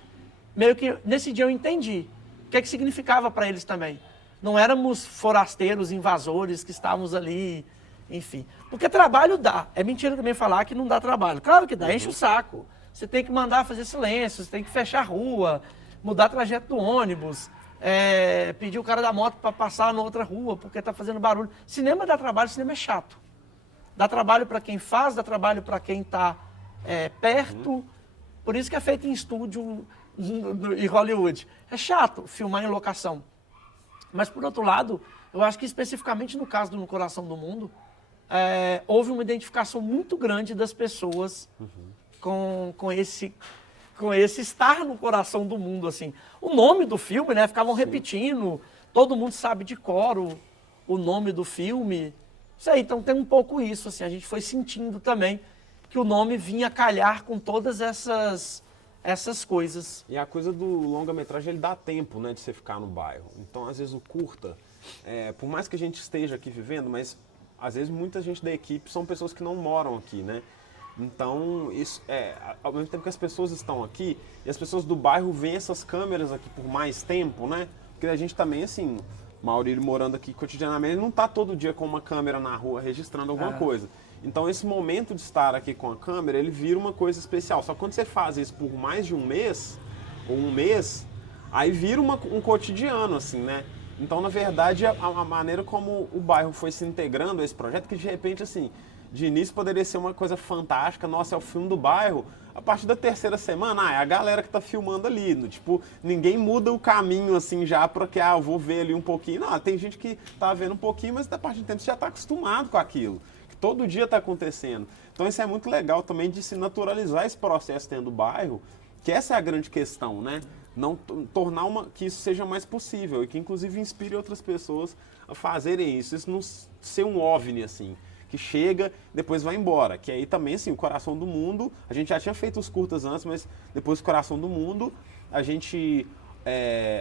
meio que nesse dia eu entendi o que significava para eles também. Não éramos forasteiros, invasores que estávamos ali, enfim. Porque trabalho dá. É mentira também falar que não dá trabalho. Claro que dá, enche o saco. Você tem que mandar fazer silêncio, você tem que fechar a rua, mudar trajeto do ônibus, pedir o cara da moto para passar na outra rua porque está fazendo barulho. Cinema dá trabalho, cinema é chato. Dá trabalho para quem faz, dá trabalho para quem está perto. Por isso que é feito em estúdio em Hollywood. É chato filmar em locação. Mas, por outro lado, eu acho que especificamente no caso do No Coração do Mundo, houve uma identificação muito grande das pessoas com esse estar no coração do mundo, assim. O nome do filme, né? Ficavam repetindo, todo mundo sabe de cor o nome do filme. Isso aí, então tem um pouco isso, assim, a gente foi sentindo também que o nome vinha calhar com todas essas coisas. E a coisa do longa-metragem, ele dá tempo, né, de você ficar no bairro. Então, às vezes, o curta, por mais que a gente esteja aqui vivendo, mas às vezes muita gente da equipe são pessoas que não moram aqui, né? Então, isso ao mesmo tempo que as pessoas estão aqui, e as pessoas do bairro veem essas câmeras aqui por mais tempo, né? Porque a gente também, assim, Maurílio morando aqui cotidianamente, ele não está todo dia com uma câmera na rua registrando alguma coisa. Então, esse momento de estar aqui com a câmera, ele vira uma coisa especial. Só que quando você faz isso por mais de um mês, ou um mês, aí vira um cotidiano, assim, né? Então, na verdade, a maneira como o bairro foi se integrando a esse projeto, que de repente, assim, de início poderia ser uma coisa fantástica, nossa, é o filme do bairro. A partir da terceira semana, é a galera que tá filmando ali. Tipo, ninguém muda o caminho assim já pra que, eu vou ver ali um pouquinho. Não, tem gente que tá vendo um pouquinho, mas da parte do tempo você já tá acostumado com aquilo. Que todo dia tá acontecendo. Então isso é muito legal também de se naturalizar esse processo dentro do bairro, que essa é a grande questão, né? Não tornar que isso seja mais possível e que inclusive inspire outras pessoas a fazerem isso. Isso não ser um OVNI, assim, que chega, depois vai embora. Que aí também, assim, o Coração do Mundo, a gente já tinha feito os curtas antes, mas depois do Coração do Mundo, a gente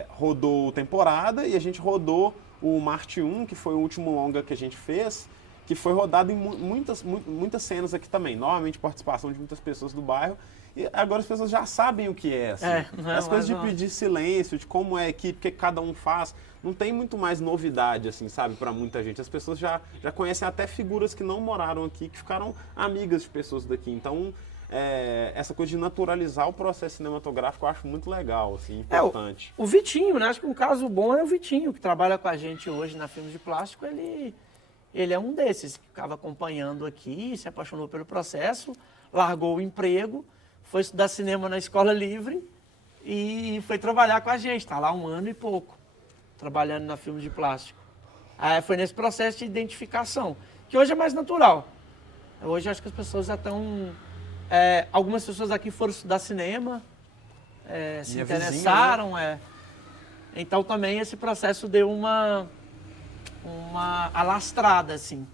rodou temporada e a gente rodou o Marte 1, que foi o último longa que a gente fez, que foi rodado em muitas cenas aqui também. Normalmente participação de muitas pessoas do bairro. E agora as pessoas já sabem o que é, assim. As coisas de pedir silêncio, de como é a equipe, o que cada um faz. Não tem muito mais novidade, assim, sabe, para muita gente. As pessoas já conhecem até figuras que não moraram aqui, que ficaram amigas de pessoas daqui. Então, essa coisa de naturalizar o processo cinematográfico eu acho muito legal, assim, importante. O Vitinho, né? Acho que um caso bom é o Vitinho, que trabalha com a gente hoje na Filmes de Plástico. Ele é um desses que ficava acompanhando aqui, se apaixonou pelo processo, largou o emprego, foi estudar cinema na Escola Livre e foi trabalhar com a gente. Está lá 1 ano e pouco, trabalhando na Filmes de Plástico. Foi nesse processo de identificação, que hoje é mais natural. Hoje acho que as pessoas já estão... algumas pessoas aqui foram estudar cinema, se interessaram. Vizinha, né? Então também esse processo deu uma alastrada, assim.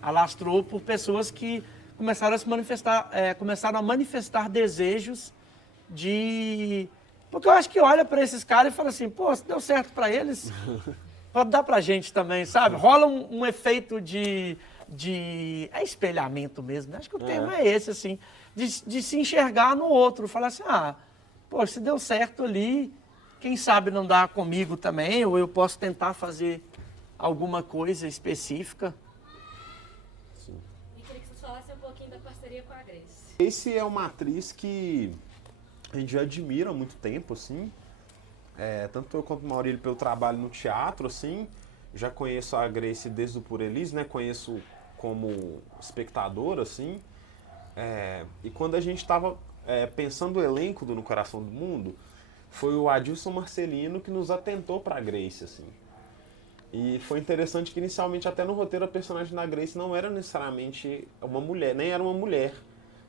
Alastrou por pessoas que começaram a manifestar desejos de... Porque eu acho que olha para esses caras e fala assim, pô, se deu certo para eles, pode dar pra gente também, sabe? Rola um efeito de espelhamento mesmo, né? Acho que o termo é esse, assim, de se enxergar no outro, falar assim, pô, se deu certo ali, quem sabe não dá comigo também, ou eu posso tentar fazer alguma coisa específica. E queria que vocês falassem um pouquinho da parceria com a Grace. Grace é uma atriz que a gente já admira há muito tempo, assim. Tanto eu quanto o Maurílio pelo trabalho no teatro, assim. Já conheço a Grace desde o Por Elise, né? Conheço como espectador, assim. E quando a gente estava pensando o elenco do No Coração do Mundo, foi o Adilson Marcelino que nos atentou para a Grace, assim. E foi interessante que inicialmente até no roteiro a personagem da Grace não era necessariamente uma mulher, nem era uma mulher.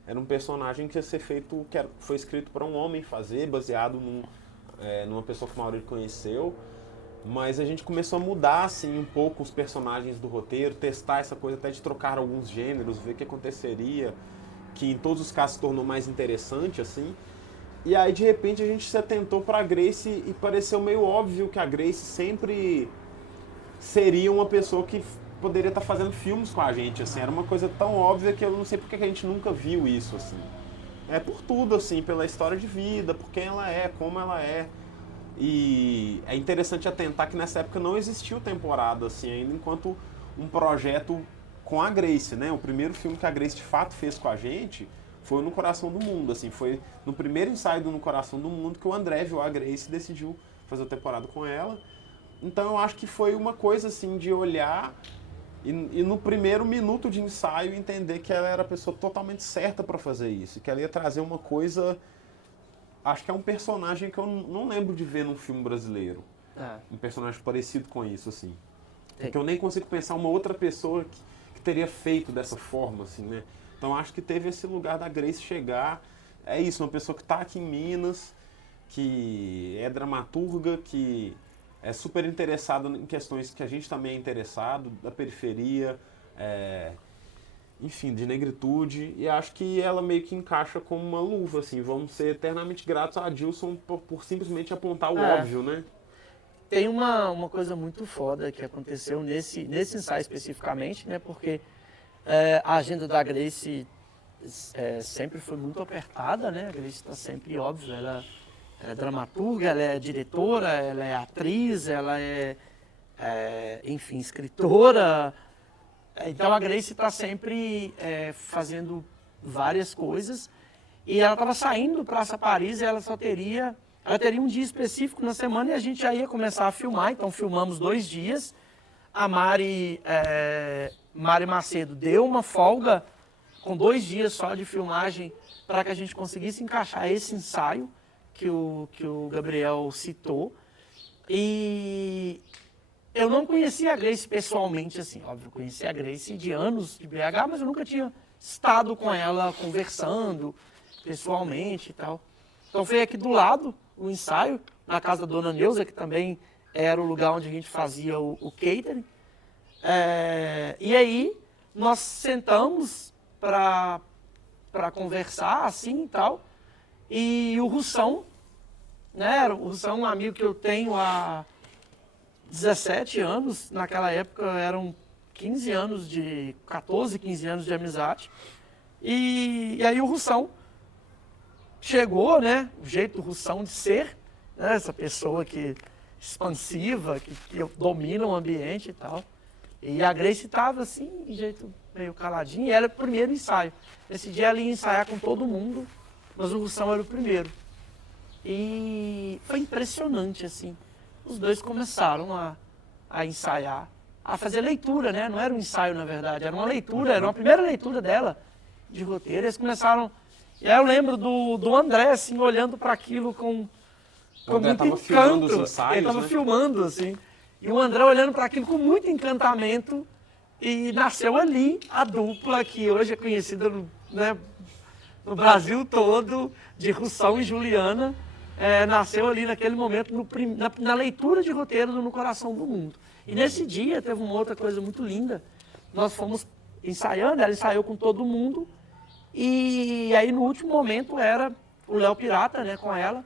Era um personagem que ia ser feito, foi escrito para um homem fazer, baseado numa pessoa que o Maurílio conheceu. Mas a gente começou a mudar assim, um pouco os personagens do roteiro, testar essa coisa até de trocar alguns gêneros, ver o que aconteceria, que em todos os casos se tornou mais interessante, assim. E aí de repente a gente se atentou para a Grace e pareceu meio óbvio que a Grace sempre seria uma pessoa que poderia estar fazendo filmes com a gente, assim, era uma coisa tão óbvia que eu não sei porque que a gente nunca viu isso, assim. É por tudo, assim, pela história de vida, por quem ela é, como ela é. E é interessante atentar que nessa época não existiu temporada, assim, ainda enquanto um projeto com a Grace, né? O primeiro filme que a Grace de fato fez com a gente foi No Coração do Mundo, assim, foi no primeiro ensaio do No Coração do Mundo que o André viu a Grace e decidiu fazer a temporada com ela. Então eu acho que foi uma coisa, assim, de olhar e no primeiro minuto de ensaio entender que ela era a pessoa totalmente certa para fazer isso, que ela ia trazer uma coisa... Acho que é um personagem que eu não lembro de ver num filme brasileiro. Um personagem parecido com isso, assim. Que eu nem consigo pensar uma outra pessoa que teria feito dessa forma, assim, né? Então acho que teve esse lugar da Grace chegar. É isso, uma pessoa que está aqui em Minas, que é dramaturga, que é super interessada em questões que a gente também é interessado, da periferia, enfim, de negritude, e acho que ela meio que encaixa como uma luva, assim. Vamos ser eternamente gratos a Adilson por simplesmente apontar o óbvio, né? Tem uma coisa muito foda que aconteceu nesse ensaio especificamente, né? Porque a agenda da Grace sempre foi muito apertada, né? A Grace está sempre, óbvio, ela é dramaturga, ela é diretora, ela é atriz, ela enfim, escritora. Então a Grace está sempre fazendo várias coisas. E ela estava saindo para Praça Paris e ela teria um dia específico na semana e a gente já ia começar a filmar. Então filmamos 2 dias. A Mari Macedo deu uma folga com 2 dias só de filmagem para que a gente conseguisse encaixar esse ensaio que o Gabriel citou. E eu não conhecia a Grace pessoalmente, assim, óbvio, conhecia a Grace de anos de BH, mas eu nunca tinha estado com ela conversando pessoalmente e tal. Então foi aqui do lado o ensaio, na casa da Dona Neuza, que também era o lugar onde a gente fazia o catering. E aí nós sentamos para conversar, assim e tal, e o Russão, né, o Russão é um amigo que eu tenho há 17 anos, naquela época eram 14, 15 anos de amizade. E aí o Russão chegou, né, o jeito do Russão de ser, né, essa pessoa expansiva, que domina o ambiente e tal. E a Grace estava assim, de jeito meio caladinho, e era o primeiro ensaio. Esse dia ela ia ensaiar com todo mundo, mas o Russão era o primeiro. E foi impressionante, assim. Os dois começaram a ensaiar, a fazer leitura, né? Não era um ensaio, na verdade, era uma leitura, era uma primeira leitura dela de roteiro. Eles começaram... E aí eu lembro do André, assim, olhando para aquilo com muito encanto. Ele estava filmando, assim. E o André olhando para aquilo com muito encantamento. E nasceu ali a dupla que hoje é conhecida no Brasil todo, de Russão e Juliana. Nasceu ali naquele momento, na leitura de roteiro do No Coração do Mundo. E nesse dia teve uma outra coisa muito linda. Nós fomos ensaiando, ela ensaiou com todo mundo. E aí no último momento era o Léo Pirata, né, com ela.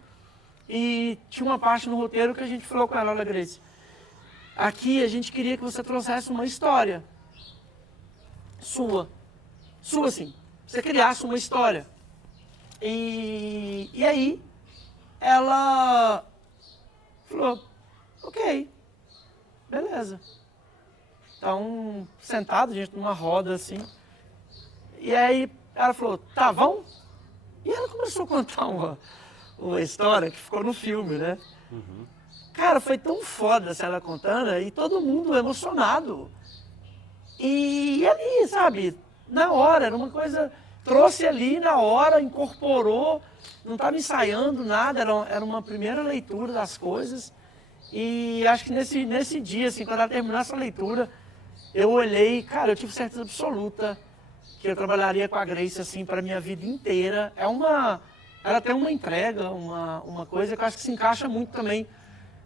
E tinha uma parte no roteiro que a gente falou com ela: olha, Grace, aqui a gente queria que você trouxesse uma história sua sim, você criasse uma história. E aí ela falou: ok, beleza. Então, sentado, a gente numa roda assim. E aí ela falou: tá, vamos? E ela começou a contar uma história que ficou no filme, né? Uhum. Cara, foi tão foda ela contando e todo mundo emocionado. E ali, sabe, na hora, era uma coisa... Trouxe ali na hora, incorporou, não estava ensaiando nada, era uma primeira leitura das coisas. E acho que nesse dia, assim, quando ela terminou essa leitura, eu olhei, cara, eu tive certeza absoluta que eu trabalharia com a Grace, assim, para a minha vida inteira. Ela tem uma entrega, uma coisa que eu acho que se encaixa muito também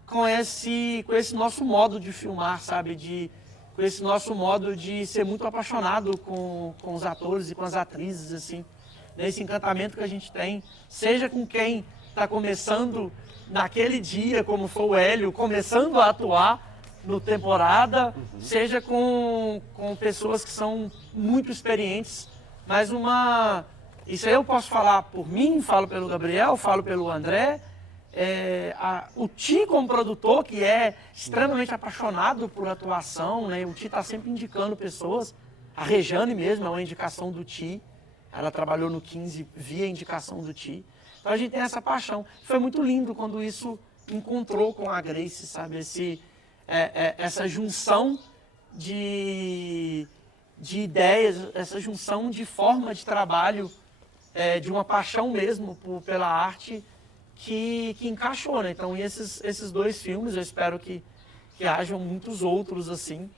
com esse nosso modo de filmar, sabe? Com esse nosso modo de ser muito apaixonado com os atores e com as atrizes, assim. Nesse encantamento que a gente tem, seja com quem está começando naquele dia, como foi o Hélio, começando a atuar no temporada, seja com pessoas que são muito experientes, mas isso aí eu posso falar por mim, falo pelo Gabriel, falo pelo André, o Ti como produtor, que é extremamente apaixonado por atuação, né? O Ti está sempre indicando pessoas, a Rejane mesmo é uma indicação do Ti, ela trabalhou no 15 via indicação do Ti, então a gente tem essa paixão. Foi muito lindo quando isso encontrou com a Grace, sabe, essa junção de ideias, essa junção de forma de trabalho, de uma paixão mesmo pela arte que encaixou, né? Então, esses dois filmes, eu espero que hajam muitos outros assim.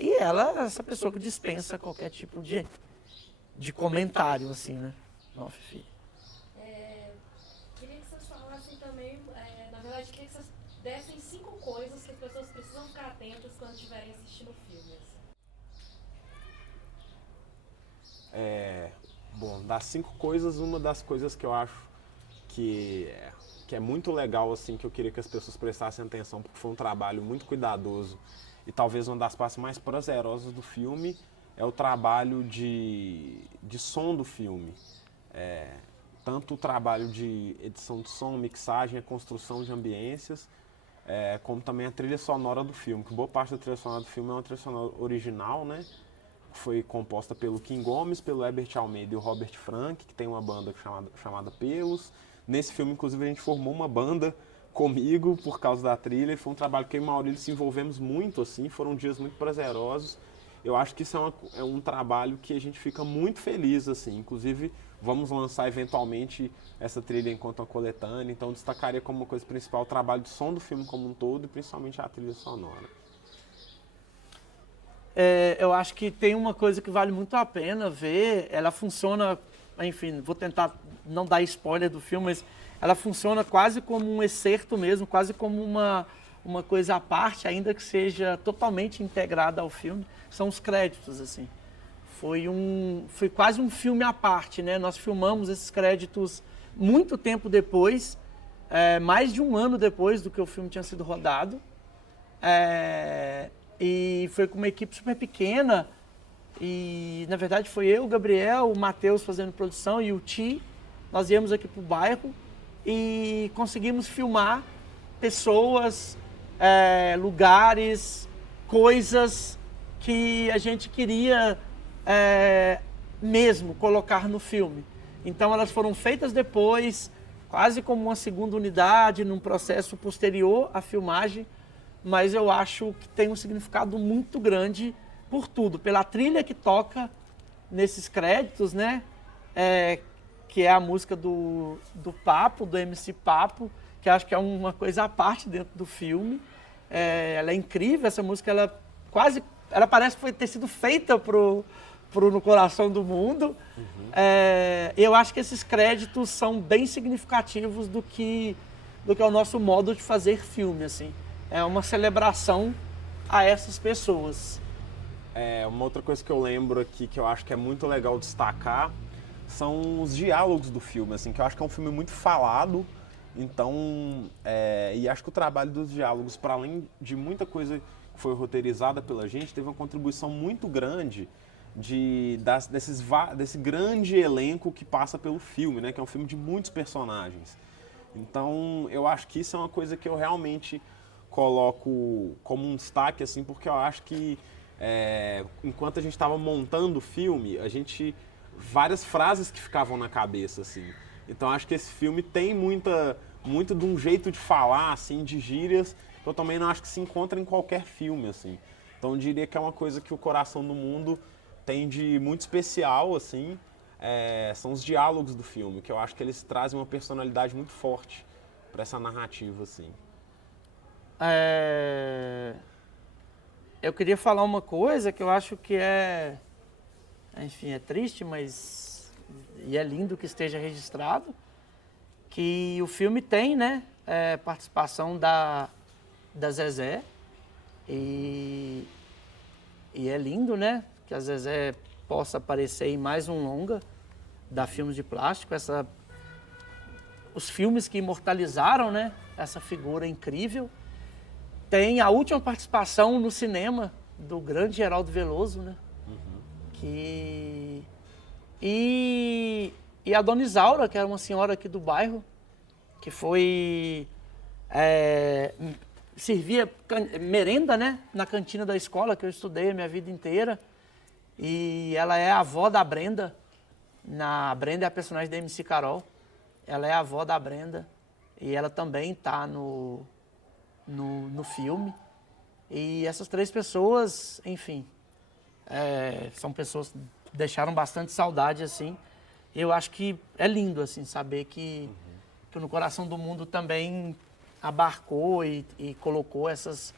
E ela é essa pessoa que dispensa qualquer tipo de comentário, assim, né? Não, Fifi. Queria que vocês falassem também, na verdade, queria que vocês dessem 5 coisas que as pessoas precisam ficar atentas quando estiverem assistindo filmes. Bom, das 5 coisas, uma das coisas que eu acho que é muito legal, assim, que eu queria que as pessoas prestassem atenção, porque foi um trabalho muito cuidadoso e talvez uma das partes mais prazerosas do filme é o trabalho de som do filme. Tanto o trabalho de edição de som, mixagem, a construção de ambiências, como também a trilha sonora do filme, que boa parte da trilha sonora do filme é uma trilha sonora original, né? Foi composta pelo Kim Gomes, pelo Herbert Almeida e o Robert Frank, que tem uma banda chamada Pelos. Nesse filme, inclusive, a gente formou uma banda comigo por causa da trilha, e foi um trabalho que eu e o Maurílio se envolvemos muito, assim, foram dias muito prazerosos. Eu acho que isso é um trabalho que a gente fica muito feliz, assim, inclusive vamos lançar eventualmente essa trilha enquanto uma coletânea, então destacaria como uma coisa principal o trabalho de som do filme como um todo e principalmente a trilha sonora. Eu acho que tem uma coisa que vale muito a pena ver, ela funciona, enfim, vou tentar não dar spoiler do filme, mas ela funciona quase como um excerto mesmo, quase como uma coisa à parte, ainda que seja totalmente integrada ao filme, são os créditos, assim. Foi quase um filme à parte, né? Nós filmamos esses créditos muito tempo depois, mais de um ano depois do que o filme tinha sido rodado. E foi com uma equipe super pequena, e na verdade foi eu, o Gabriel, o Matheus fazendo produção e o Ti. Nós íamos aqui para o bairro e conseguimos filmar pessoas, lugares, coisas que a gente queria mesmo colocar no filme. Então elas foram feitas depois, quase como uma segunda unidade, num processo posterior à filmagem, mas eu acho que tem um significado muito grande por tudo, pela trilha que toca nesses créditos, né? Que é a música do Papo, do MC Papo, que acho que é uma coisa à parte dentro do filme. Ela é incrível, essa música, ela parece que foi ter sido feita pro No Coração do Mundo. Eu acho que esses créditos são bem significativos do que é o nosso modo de fazer filme, assim. É uma celebração a essas pessoas. Uma outra coisa que eu lembro aqui, que eu acho que é muito legal destacar, são os diálogos do filme, assim, que eu acho que é um filme muito falado, então, e acho que o trabalho dos diálogos, para além de muita coisa que foi roteirizada pela gente, teve uma contribuição muito grande desse grande elenco que passa pelo filme, né, que é um filme de muitos personagens. Então, eu acho que isso é uma coisa que eu realmente coloco como um destaque, assim, porque eu acho que enquanto a gente estava montando o filme, várias frases que ficavam na cabeça, assim. Então acho que esse filme tem muito de um jeito de falar, assim, de gírias, que eu também não acho que se encontra em qualquer filme, assim. Então eu diria que é uma coisa que o Coração do Mundo tem de muito especial, assim, são os diálogos do filme, que eu acho que eles trazem uma personalidade muito forte para essa narrativa, assim. Eu queria falar uma coisa que eu acho que enfim, é triste, mas e é lindo que esteja registrado, que o filme tem, né, participação da Zezé, e é lindo, né, que a Zezé possa aparecer em mais um longa da Filmes de Plástico, os filmes que imortalizaram, né, essa figura incrível. tem a última participação no cinema do grande Geraldo Veloso, né? E a Dona Isaura, que era uma senhora aqui do bairro, que foi... servia merenda, né? Na cantina da escola, que eu estudei a minha vida inteira. E ela é a avó da Brenda. A Brenda é a personagem da MC Carol. Ela é a avó da Brenda. E ela também está no filme. E essas 3 pessoas, enfim, são pessoas que deixaram bastante saudade, assim. Eu acho que é lindo, assim, saber que No Coração do Mundo também abarcou e colocou essas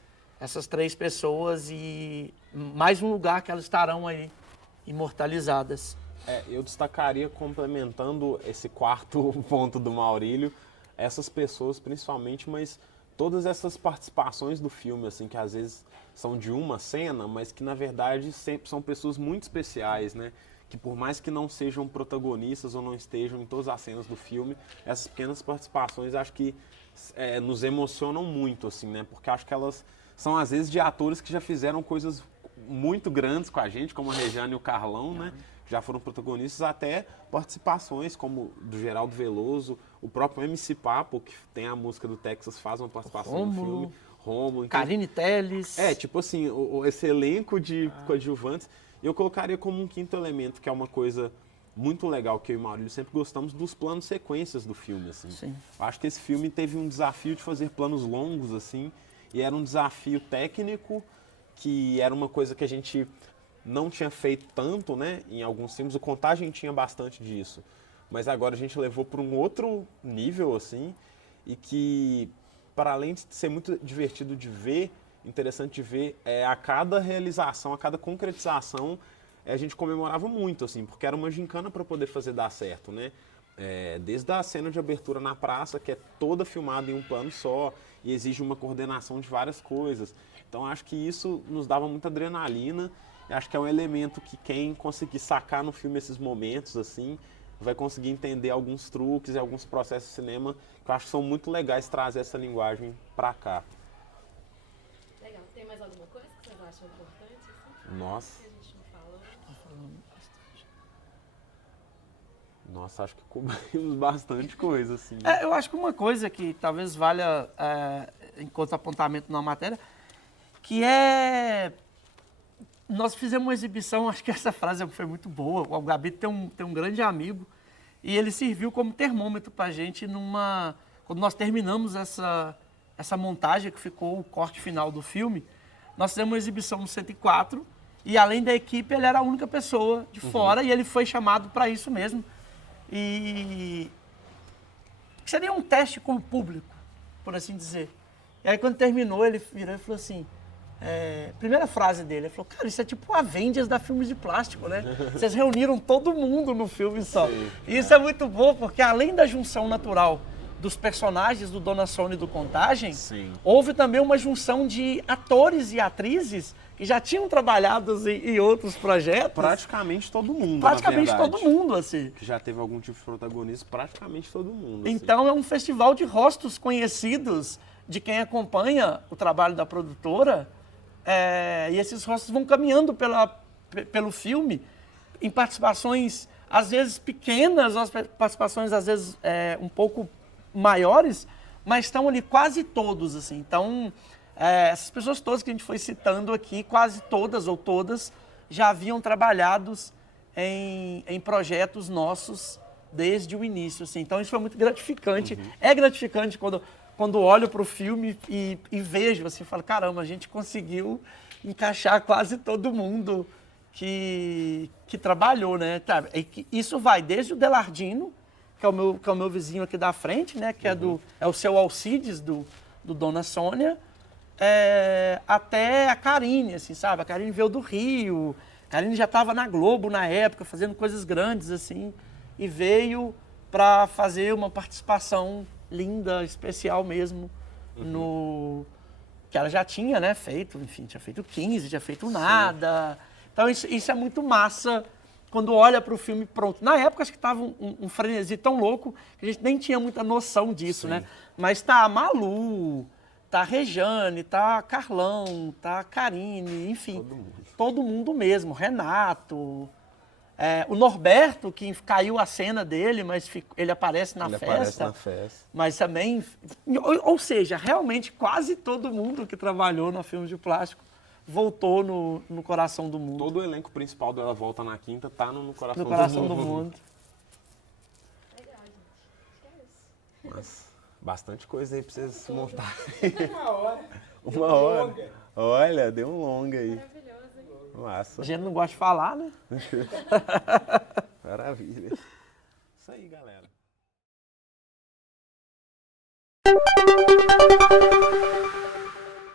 3 pessoas e mais um lugar que elas estarão aí imortalizadas. Eu destacaria, complementando esse quarto ponto do Maurílio, essas pessoas principalmente, mas todas essas participações do filme, assim, que às vezes são de uma cena, mas que na verdade sempre são pessoas muito especiais, né? Que por mais que não sejam protagonistas ou não estejam em todas as cenas do filme, essas pequenas participações acho que nos emocionam muito, assim, né? Porque acho que elas são às vezes de atores que já fizeram coisas muito grandes com a gente, como a Rejane e o Carlão, né? Já foram protagonistas, até participações como do Geraldo Veloso, o próprio MC Papo, que tem a música do Texas, faz uma participação no filme. Rômulo. Então, Carine Telles. tipo assim, esse elenco de coadjuvantes. Eu colocaria como um quinto elemento, que é uma coisa muito legal, que eu e o Maurílio sempre gostamos, dos planos sequências do filme, assim. Sim. Eu acho que esse filme teve um desafio de fazer planos longos, assim, e era um desafio técnico, que era uma coisa que a gente não tinha feito tanto, né? Em alguns filmes, o Contagem tinha bastante disso. Mas agora a gente levou para um outro nível, assim, e que, para além de ser muito divertido de ver, interessante de ver, a cada realização, a cada concretização, a gente comemorava muito, assim, porque era uma gincana para poder fazer dar certo, né? Desde a cena de abertura na praça, que é toda filmada em um plano só, e exige uma coordenação de várias coisas. Então, acho que isso nos dava muita adrenalina. Acho que é um elemento que quem conseguir sacar no filme esses momentos, assim, vai conseguir entender alguns truques e alguns processos de cinema que eu acho que são muito legais trazer essa linguagem pra cá. Legal. Tem mais alguma coisa que vocês acham importante? Assim? Nossa. Que a gente não falou? Nossa, acho que cobrimos bastante coisa, assim. Eu acho que uma coisa que talvez valha enquanto apontamento na matéria, que nós fizemos uma exibição, acho que essa frase foi muito boa. O Gabi tem um grande amigo e ele serviu como termômetro para a gente quando nós terminamos essa montagem, que ficou o corte final do filme. Nós fizemos uma exibição no 104 e, além da equipe, ele era a única pessoa de fora e ele foi chamado para isso mesmo. E seria um teste com o público, por assim dizer. E aí, quando terminou, ele virou e falou assim... primeira frase dele, ele falou, cara, isso é tipo Avengers da Filmes de Plástico, né? Vocês reuniram todo mundo no filme só. Sim, E isso é muito bom, porque além da junção natural dos personagens do Dona Sônia e do Contagem, Sim. houve também uma junção de atores e atrizes que já tinham trabalhado em outros projetos. Praticamente todo mundo, Praticamente na verdade. todo mundo, assim. Que já teve algum tipo de protagonismo, praticamente todo mundo. Então é um festival de rostos conhecidos de quem acompanha o trabalho da produtora. E esses rostos vão caminhando pelo filme em participações, às vezes pequenas, participações às vezes um pouco maiores, mas estão ali quase todos, assim. Então, essas pessoas todas que a gente foi citando aqui, quase todas ou todas, já haviam trabalhado em projetos nossos desde o início, assim. Então, isso foi muito gratificante. É gratificante quando olho para o filme e vejo, assim, falo, caramba, a gente conseguiu encaixar quase todo mundo que trabalhou, né? Isso vai desde o Delardino, que é o meu vizinho aqui da frente, né? Que é o seu Alcides do Dona Sônia, até a Karine, assim, sabe? A Karine veio do Rio, a Karine já estava na Globo na época, fazendo coisas grandes, assim, e veio para fazer uma participação linda, especial mesmo, que ela já tinha, né, feito, enfim, tinha feito 15, tinha feito nada. Então isso é muito massa quando olha para o filme pronto. Na época acho que estava um frenesi tão louco que a gente nem tinha muita noção disso, né? Mas tá a Malu, tá a Rejane, tá a Carlão, tá a Karine, enfim. Todo mundo mesmo. Renato, o Norberto, que caiu a cena dele, mas ele aparece na festa. Aparece na festa. Mas também... Ou seja, realmente quase todo mundo que trabalhou na Filmes de Plástico voltou no Coração do Mundo. Todo o elenco principal dela Volta na Quinta tá no Coração, No Coração do Mundo. Legal, gente. Acho que é isso. Mas bastante coisa aí pra vocês montarem. Uma hora. Uma hora. Olha, deu um longa aí. Maravilhoso, hein? Massa. A gente não gosta de falar, né? Maravilha. Isso aí, galera.